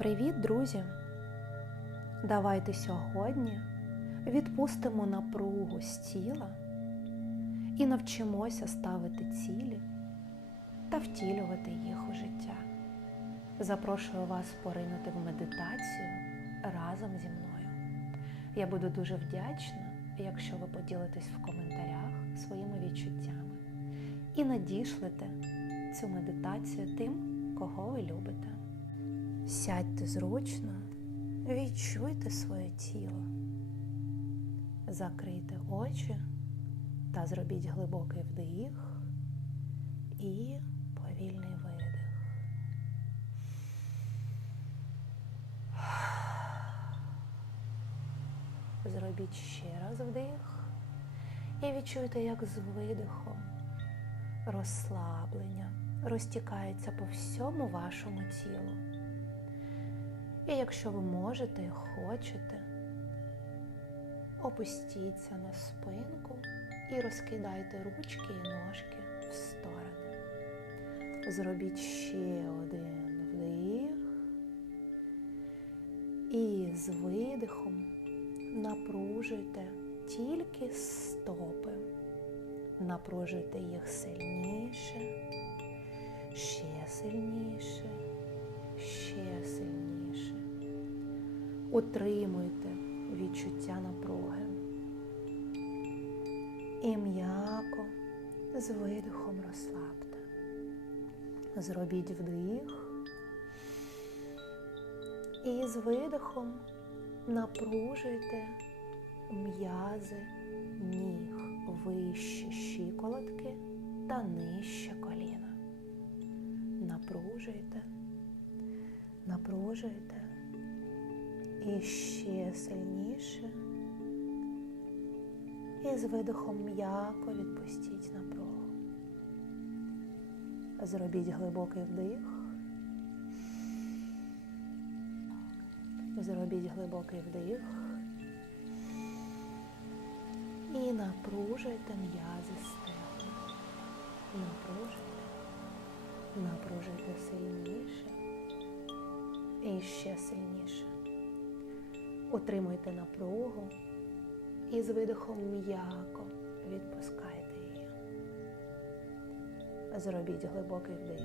Привіт, друзі! Давайте сьогодні відпустимо напругу з тіла і навчимося ставити цілі та втілювати їх у життя. Запрошую вас поринути в медитацію разом зі мною. Я буду дуже вдячна, якщо ви поділитесь в коментарях своїми відчуттями і надішлете цю медитацію тим, кого ви любите. Сядьте зручно, відчуйте своє тіло, закрийте очі та зробіть глибокий вдих і повільний видих. Зробіть ще раз вдих і відчуйте, як з видихом розслаблення розтікається по всьому вашому тілу. І якщо ви можете і хочете, опустіться на спинку і розкидайте ручки і ножки в сторони. Зробіть ще один вдих. І з видихом напружуйте тільки стопи. Напружуйте їх сильніше, ще сильніше, ще сильніше. Утримуйте відчуття напруги. І м'яко з видихом розслабте. Зробіть вдих. І з видихом напружуйте м'язи ніг вище щиколотки та нижче коліна. Напружуйте, напружуйте і ще сильніше. І з видихом м'яко відпустіть напругу. Зробіть глибокий вдих. Зробіть глибокий вдих і напружуйте м'язи стегна. Напружуйте, напружуйте сильніше і ще сильніше. Утримуйте напругу і з видихом м'яко відпускайте її. Зробіть глибокий вдих.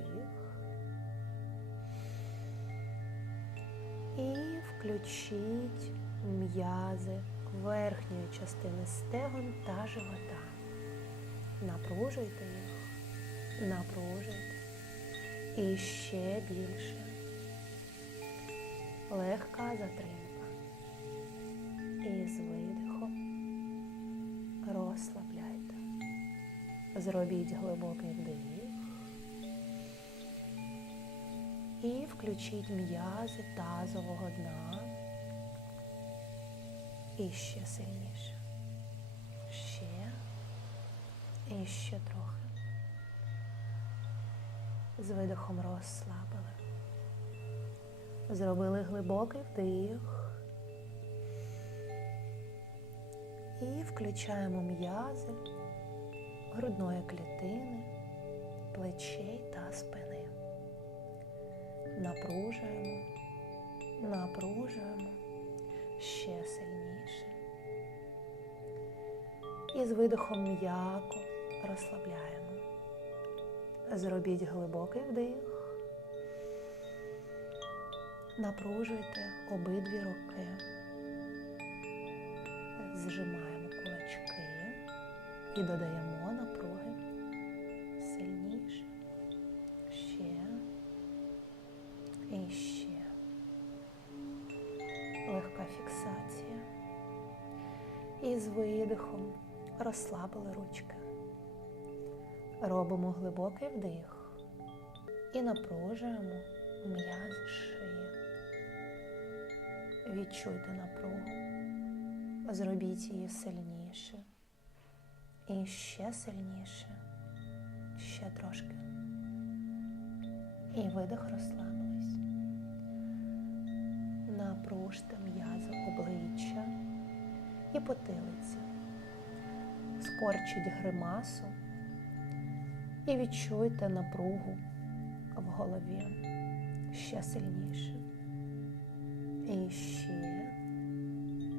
І включіть м'язи верхньої частини стегон та живота. Напружуйте їх, напружуйте. І ще більше. Легка затримка. І з видихом розслабляйте. Зробіть глибокий вдих. І включіть м'язи тазового дна. І ще сильніше. Ще. І ще трохи. З видихом розслабили. Зробили глибокий вдих. І включаємо м'язи грудної клітини, плечей та спини. Напружуємо, напружуємо ще сильніше. І з видихом м'яко розслабляємо. Зробіть глибокий вдих. Напружуйте обидві руки. І додаємо напруги сильніше. Ще і ще. Легка фіксація. І з видихом розслабили ручки. Робимо глибокий вдих і напружуємо м'язи шиї. Відчуйте напругу. Зробіть її сильніше. І ще сильніше. Ще трошки. І видих розслабились. Напружте м'язи обличчя і потилиці. Скорчіть гримасу і відчуйте напругу в голові ще сильніше. І ще,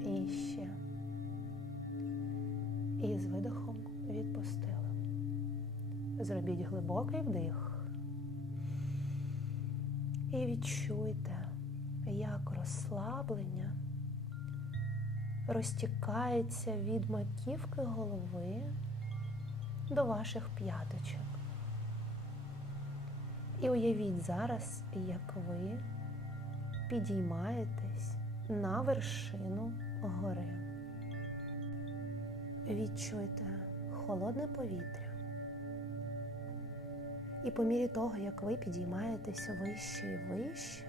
і ще. І з видихом відпустили. Зробіть глибокий вдих. І відчуйте, як розслаблення розтікається від маківки голови до ваших п'яточок. І уявіть зараз, як ви підіймаєтесь на вершину гори. Відчуйте холодне повітря. І по мірі того, як ви підіймаєтеся вище і вище,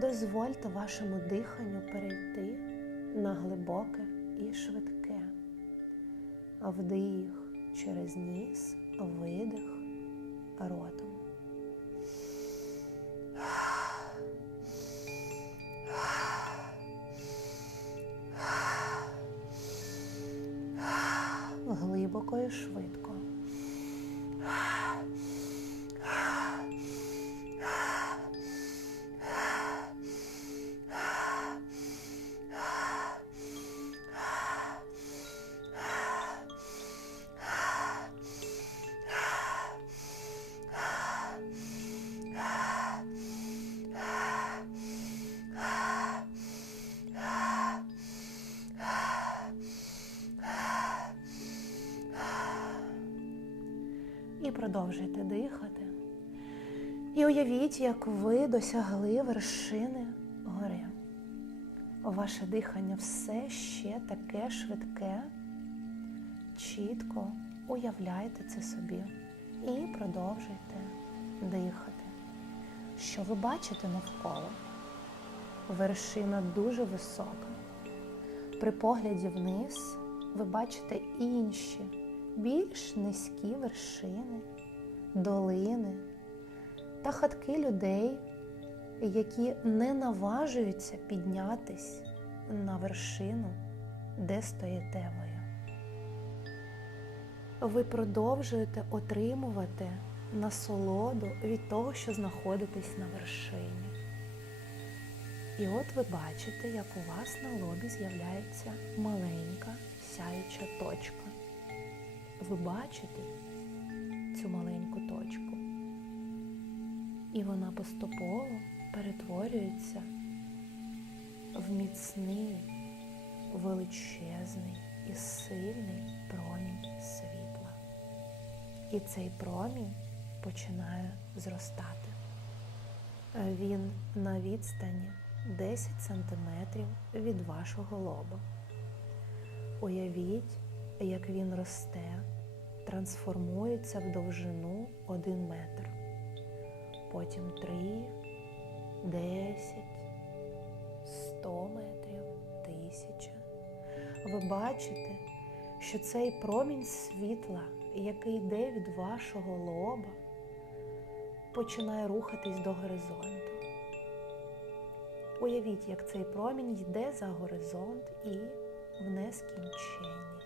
дозвольте вашому диханню перейти на глибоке і швидке. Вдих через ніс, видих ротом. Глибоко швидко. І продовжуйте дихати. І уявіть, як ви досягли вершини гори. Ваше дихання все ще таке швидке, чітко уявляйте це собі і продовжуйте дихати. Що ви бачите навколо? Вершина дуже висока. При погляді вниз ви бачите інші більш низькі вершини, долини та хатки людей, які не наважуються піднятись на вершину, де стоїте ви. Ви продовжуєте отримувати насолоду від того, що знаходитесь на вершині. І от ви бачите, як у вас на лобі з'являється маленька сяюча точка ви бачите цю маленьку точку. І вона поступово перетворюється в міцний, величезний і сильний промінь світла. І цей промінь починає зростати. Він на відстані 10 сантиметрів від вашого лоба. Уявіть, як він росте, трансформується в довжину 1 метр, потім 3, 10, 100 метрів, 1000. Ви бачите, що цей промінь світла, який йде від вашого лоба, починає рухатись до горизонту. Уявіть, як цей промінь йде за горизонт і в нескінченність.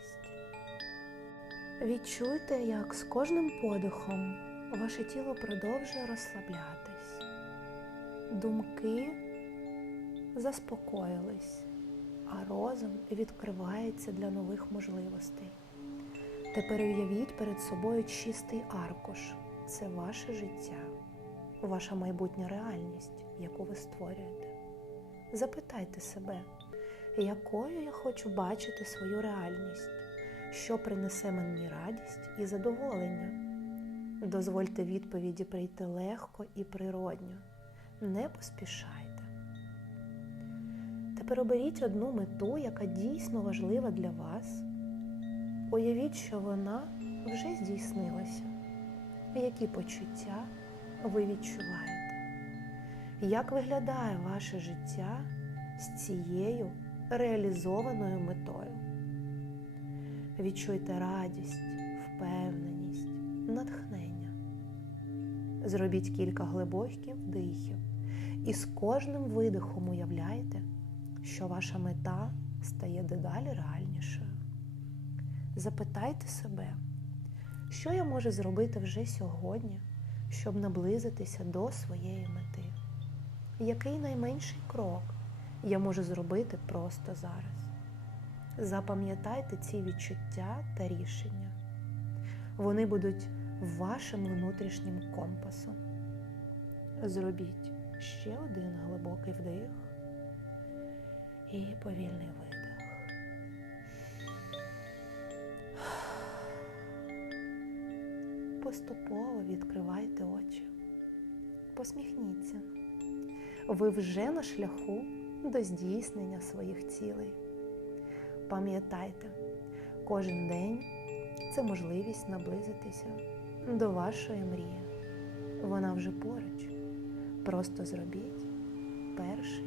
Відчуйте, як з кожним подихом ваше тіло продовжує розслаблятись. Думки заспокоїлись, а розум відкривається для нових можливостей. Тепер уявіть перед собою чистий аркуш. Це ваше життя, ваша майбутня реальність, яку ви створюєте. Запитайте себе, якою я хочу бачити свою реальність що принесе мені радість і задоволення. Дозвольте відповіді прийти легко і природньо. Не поспішайте. Тепер оберіть одну мету, яка дійсно важлива для вас. Уявіть, що вона вже здійснилася. Які почуття ви відчуваєте? Як виглядає ваше життя з цією реалізованою метою? Відчуйте радість, впевненість, натхнення. Зробіть кілька глибоких вдихів і з кожним видихом уявляйте, що ваша мета стає дедалі реальнішою. Запитайте себе, що я можу зробити вже сьогодні, щоб наблизитися до своєї мети? Який найменший крок я можу зробити просто зараз. Запам'ятайте ці відчуття та рішення. Вони будуть вашим внутрішнім компасом. Зробіть ще один глибокий вдих і повільний видих. Поступово відкривайте очі. Посміхніться. Ви вже на шляху до здійснення своїх цілей. Пам'ятайте, кожен день це можливість наблизитися до вашої мрії. Вона вже поруч. Просто зробіть перший